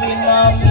We love you.